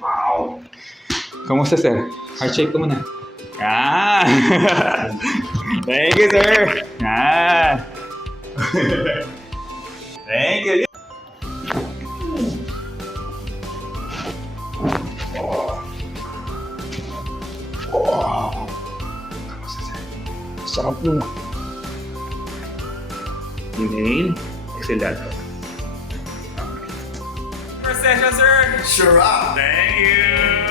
Wow. Kamusta, sir? Heart shape ko muna. Ah! Thank you, sir. Ah! Thank you. Sarap nun. Inhale. Exhale that. First session, sir. Sure up. Thank you.